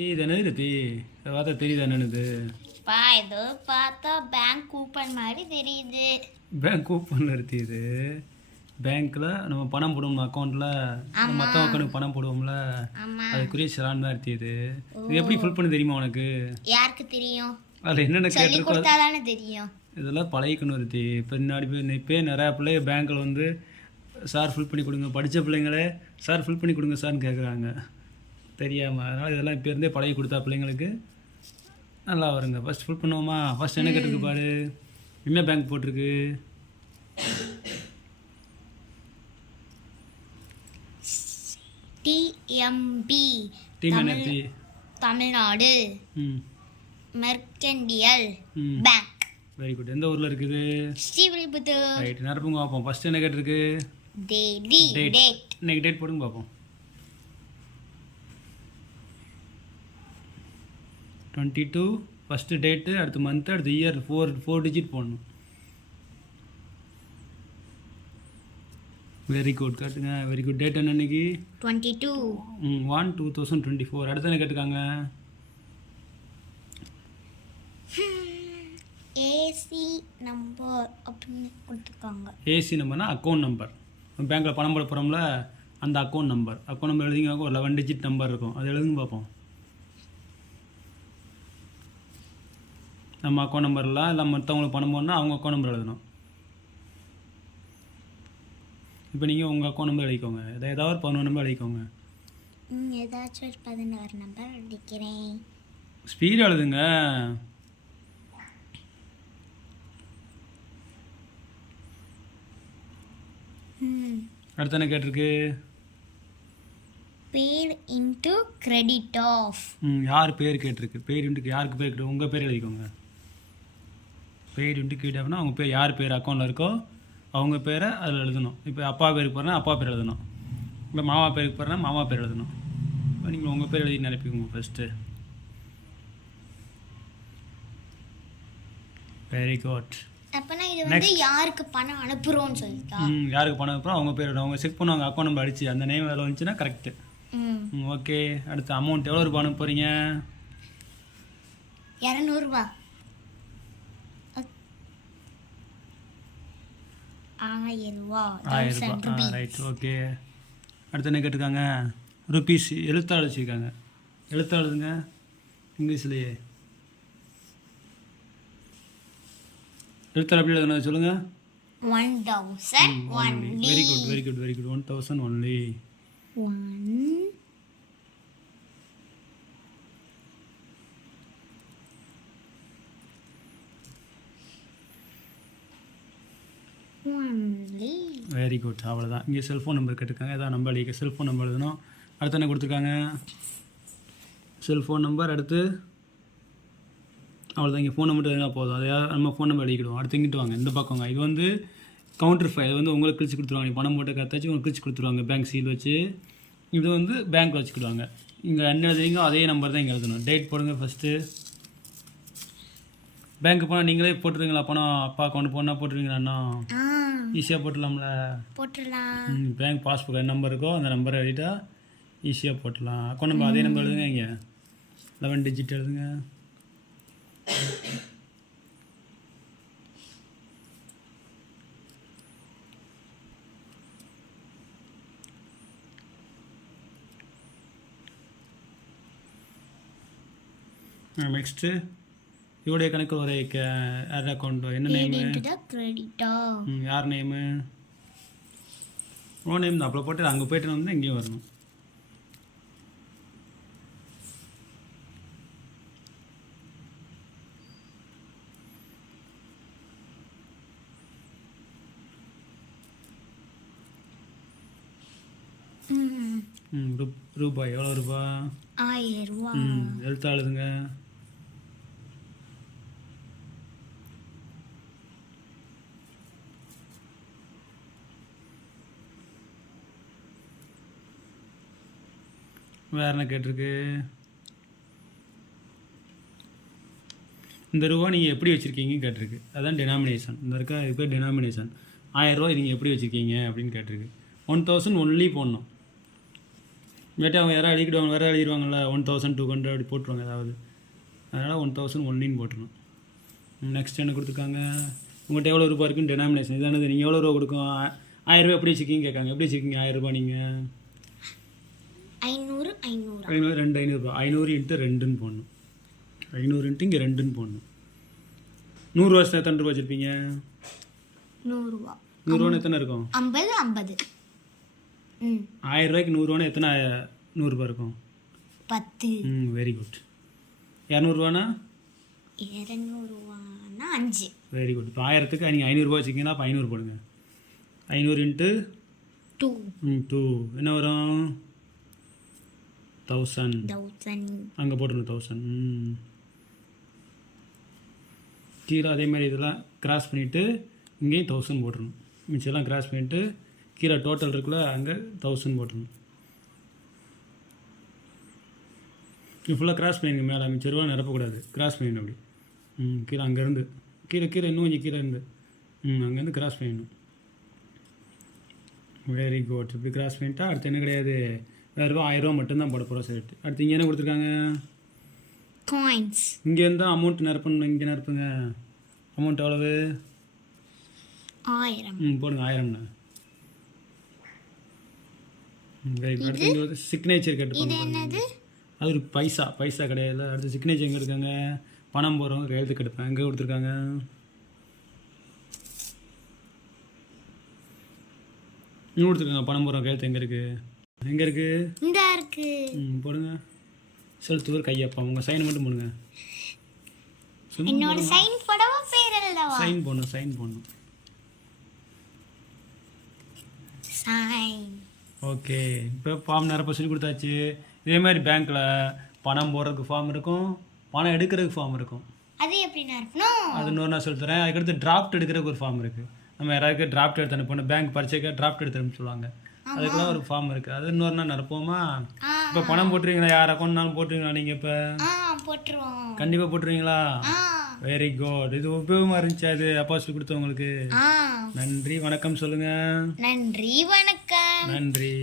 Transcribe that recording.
இது பார்த்தா தெரியுது என்னது? ஏதோ பார்த்தா பேங்க் கூப்பன் மாதிரி தெரியுது. பேங்க் கூப்பன் இது. பேங்க்ல நம்ம பணம் போடுவோம் அக்கௌண்ட்ல, மற்ற அக்கௌண்ட்டுக்கு பணம் போடுவோம்ல, அதுக்குரிய செலான் தான் இது. இது எப்படி ஃபில் பண்ண தெரியுமா உனக்கு? யாருக்கு தெரியும்? அதில் என்னென்ன கேட்டிருக்கோம் தெரியும். இதெல்லாம் பழகிக்கணும் பின்னாடி இப்போ நிறையா பிள்ளைங்க பேங்க்கில் வந்து சார் ஃபில் பண்ணி கொடுங்க, படித்த பிள்ளைங்களே சார் ஃபில் பண்ணி கொடுங்க சார்னு கேட்குறாங்க தெரியாமல். அதனால் இதெல்லாம் இப்போ இருந்தே பழகி கொடுத்தா பிள்ளைங்களுக்கு நல்லா வருங்க. ஃபஸ்ட் ஃபில் பண்ணுவோமா? ஃபஸ்ட் என்ன கேட்டிருக்கு பாரு, என்ன பேங்க் போட்டிருக்கு? TMB, Tamil Nadu mercantile bank. Very good. எந்த ஊரில் இருக்குது? ஸ்ரீவில்லிபுத்தூர். ரைட், நிரப்புங்க பார்ப்போம். ஃபஸ்ட்டு என்ன கேட்டிருக்கு? டேட். இன்னைக்கு டேட் போடுங்க பார்ப்போம். 22 ஃபஸ்ட்டு டேட்டு, அடுத்த மந்த்து, அடுத்த இயர், 4 டிஜிட் போடணும். வெரி குட், கேட்டுங்க. Very good. டேட் என்ன இன்னைக்கு? 22 1/2024. அடுத்து என்ன கேட்டுருக்காங்க? ஏசி நம்பர் அப்படின்னு கொடுத்துருக்காங்க. ஏசி நம்பர்னா அக்கௌண்ட் நம்பர். பேங்க்கில் பணம் போட போகிறோம்ல, அந்த அக்கௌண்ட் நம்பர். அக்கௌண்ட் நம்பர் எழுதிங்க. ஒரு 11 டிஜிட் நம்பர் இருக்கும், அது எழுதுங்க பார்ப்போம். நம்ம அக்கௌண்ட் நம்பர்லாம் இல்லை மற்றவங்களுக்கு பணம் போடணும்னா அவங்க அக்கௌண்ட் நம்பர் எழுதணும். இப்போ நீங்கள் உங்கள் அக்கௌண்ட் நம்பர் எழுதிக்கோங்க. ஏதாவது ஒரு 11 நம்பர் எழுதிக்கோங்க. ஏதாச்சும் ஒரு 16 நம்பர் எழுதிக்கிறேன். ஸ்பீடாக எழுதுங்க. அடுத்து என்ன கேட்டிருக்கு? பேர் இன்டு கிரெடிட் ஆஃப். யார் பேர் கேட்டிருக்கு? பேர் இன்ட்டு யாருக்கு பேர் கேட்டு உங்கள் பேர் எழுதிக்கோங்க. பேர் இன்ட்டு கிரெடிட் ஆஃப்னா அவங்க பேர், யார் பேர் அக்கௌண்ட்டில் இருக்கோ அவங்க பேரை அதில் எழுதணும். இப்போ அப்பா பேருக்கு போகிறேன்னா அப்பா பேர் எழுதணும், இல்லை மாமா பேருக்கு போகிறேன்னா மாமா பேர் எழுதணும். இப்போ நீங்கள் உங்கள் பேர் எழுதி நினைப்பிக்கோங்க ஃபஸ்ட்டு. Very good. அப்பனா இது வந்து யாருக்கு பணம் அனுப்புறோம்னு சொல்லிட்டா? யாருக்கு பணம் அனுப்புறோம் அவங்க பேர் அவங்க செக் பண்ணுவாங்க. அக்கௌண்ட் நம்பர் அடிச்சு அந்த நேம் அதில் வந்துச்சுன்னா கரெக்டு. ஓகே. அடுத்து அமௌண்ட் எவ்வளோ ரூபா அனுப்ப போகிறீங்க? 200 ரூபா. 1000 ரூபா. Right, okay. அடுத்து என்ன கேட்டிருக்காங்க? ருபீஸ் எழுத்தாள் வச்சுருக்காங்க. எழுத்தாளுங்க இங்கிலீஷ்லேயே. எழுத்தாள் எப்படி எழுதுனா சொல்லுங்கள். 1000 only. Very good, very good, very good. 1000 only. 1 only. Very good. அவ்வளோதான். இங்கே செல்ஃபோன் நம்பர் கேட்டிருக்காங்க. ஏதாவது நம்பர் எழுதிக்க. செல்ஃபோன் நம்பர் எழுதணும். அடுத்து என்ன கொடுத்துருக்காங்க? Cellphone number. அடுத்து அவ்வளோதான். இங்கே ஃபோன் நம்பர் எழுதினா போதும். அதை நம்ம ஃபோன் நம்பர் எழுதிக்கிடுவோம். அடுத்து இங்கிட்டு வாங்க, இந்த பக்கங்க. இது வந்து கவுண்டர் ஃபைல். இது வந்து உங்களுக்கு கிழிச்சு கொடுத்துருவாங்க. நீ பணம் போட்டு கத்தாச்சு உங்களுக்கு கிழிச்சு கொடுத்துருவாங்க பேங்க் சீல் வச்சு. இது வந்து பேங்க்கில் வச்சுக்கிடுவாங்க. இங்கே என்ன எழுதுறீங்க அதே நம்பர் தான் இங்கே எழுதணும். டேட் போடுங்க ஃபஸ்ட்டு. பேங்க்கு போனால் நீங்களே போட்டுருவீங்களா? பணம் அப்பா அக்கௌண்ட் போனால் போட்டுருவீங்களா? ஈஸியாக போட்டுடலாம்ல. போட்டுடலாம். பேங்க் பாஸ்புக் நம்பர் இருக்கோ அந்த நம்பரை எழுதிட்டா ஈஸியாக போட்டுடலாம். அக்கௌண்ட் நம்பர் அதே நம்பர் எழுதுங்க. இங்கே 11 டிஜிட் எழுதுங்க. நெக்ஸ்ட்டு இவருடைய கணக்கு ஒரு ஆட் அக்கௌண்ட். என்ன நேமு? யார் நேமு? ஓ நேம் தான். அப்போ போட்டு அங்கே போய்ட்டு வந்து இங்கேயும் வரணும். ரூபாய் எவ்வளோ ரூபா? 1000 ரூபா. எழுத்தாளுதுங்க. வேறு என்ன கேட்டிருக்கு? இந்த ரூபா நீங்கள் எப்படி வச்சுருக்கீங்கன்னு கேட்டிருக்கு. அதுதான் டெனாமினேஷன். இந்த இருக்கா இது பேர் டெனாமினேஷன். 1000 ரூபா நீங்கள் எப்படி வச்சுருக்கீங்க அப்படின்னு கேட்டிருக்கு. 1000 ஒன்லி போடணும். இல்லாட்டி அவங்க யாராவது அடிக்கிடுவாங்க, வேறு எழுதிடுவாங்கல்ல 1200 அப்படி போட்டுருவாங்க ஏதாவது. அதனால் 1001 போட்டுருணும். நெக்ஸ்ட் என்ன கொடுத்துருக்காங்க, உங்கள்கிட்ட எவ்வளோ ரூபா இருக்குன்னு டெனாமினேஷன் இதானது. நீங்கள் எவ்வளோ ரூபா கொடுக்கும், 1000 ரூபா எப்படி வச்சுக்கிங்க கேட்காங்க. எப்படி வச்சுக்கிங்க 1000 ரூபா நீங்கள்? 500 500 500 2 500 500 × 2ன்னு போடணும். 500 × இங்கே 2ன்னு போடணும். 100 வருஷம் எத்தனை ரூபா வச்சுருப்பீங்க? 100 ரூபா. 100 ரூபான்னு எத்தனை இருக்கும்? 50 50. 1000 ரூபாய்க்கு 100 ரூபான்னு எத்தனை 100 ரூபா இருக்கும்? 10. Very good. 200 ரூபானா 200 ரூபானா 5. Very good. இப்போ 1000க்கு நீங்கள் 500 ரூபா வச்சுக்கிங்கன்னா அப்போ 500 போடுங்க. 500 × 2 2 என்ன வரும்? 1000. அங்கே போட்டுருணும் 1000. கீழே அதே மாதிரி இதெல்லாம் கிராஸ் பண்ணிவிட்டு இங்கேயும் 1000 போட்டுருணும். மிச்சம்லாம் கிராஸ் பண்ணிவிட்டு கீழே டோட்டல் இருக்குல்ல அங்கே 1000 போட்டுருணும். இது ஃபுல்லாக கிராஸ் பண்ணிடுங்க. மேலே மிச்சம் ரூபா நிரப்பக்கூடாது, கிராஸ் பண்ணிடணும் அப்படி. கீழே அங்கேருந்து கீழே இன்னும் கொஞ்சம் கீழே இருந்து அங்கேருந்து கிராஸ் பண்ணிடணும். Very good. இப்படி கிராஸ் பண்ணிட்டா அடுத்து என்ன கிடையாது, வேறு ரூபா 1000 ரூபா மட்டும்தான் போட போகிறோம். சரி, அடுத்து இங்கே என்ன கொடுத்துருக்காங்க? காயின்ஸ். இங்கேருந்து அமௌண்ட் நிரப்பணும். இங்கே நிரப்புங்க. அமௌண்ட் எவ்வளவு? 1000. போடுங்க 1000ண்ணா. Very good. அடுத்து இங்கே சிக்னேச்சர் கேட்டுப்பாங்க. அது ஒரு பைசா கிடையாது. அடுத்து சிக்னேச்சர் எங்கே இருக்காங்க? பணம் போகிறோம் கையெழுத்து எடுப்பேன். எங்கே கொடுத்துருக்காங்க? இங்கே கொடுத்துருக்காங்க. பணம் போகிறோம் கையெழுத்து எங்கே இருக்குது? எங்கே இருக்குது? இந்த இருக்கு. போடுங்க. செலுத்துவர் கையப்பா. உங்கள் சைன் மட்டும் போடுங்க. என்னோட சைன் போடவா பேர் எழுதவா? சைன் போடணும். சைன். ஓகே. இப்போ ஃபார்ம் நிரப்ப சொல்லி கொடுத்தாச்சு. இதே மாதிரி பேங்க்கில் பணம் போடுறதுக்கு ஃபார்ம் இருக்கும், பணம் எடுக்கிறதுக்கு ஃபார்ம் இருக்கும். அது எப்படி நிரப்பணும்? அது இன்னொரு நான் சொல்லித்தரேன். அதுக்கடுத்து டிராஃப்ட் எடுக்கிறதுக்கு ஒரு ஃபார்ம் இருக்குது. நம்ம யாராவது டிராஃப்ட் எடுத்து அனுப்பணும். பேங்க் பரிச்சைக்காக டிராஃப்ட் எடுத்து அனுப்பி சொல்லுவாங்க. அதுக்கெல்லாம் ஒரு ஃபார்ம் இருக்குது. அது இன்னொரு நாள் நிரப்போமா? இப்போ பணம் போட்டுருவீங்களா? யார் அக்கௌண்ட்னாலும் போட்டுருவீங்களா நீங்கள்? இப்போ போட்டுருவோம். கண்டிப்பாக போட்டுருவீங்களா? Very good. இது உபயோகமாக இருந்துச்சு. அது அப்பா சொல்லி கொடுத்தவங்களுக்கு நன்றி வணக்கம் சொல்லுங்கள். நன்றி வணக்கம். நன்றி.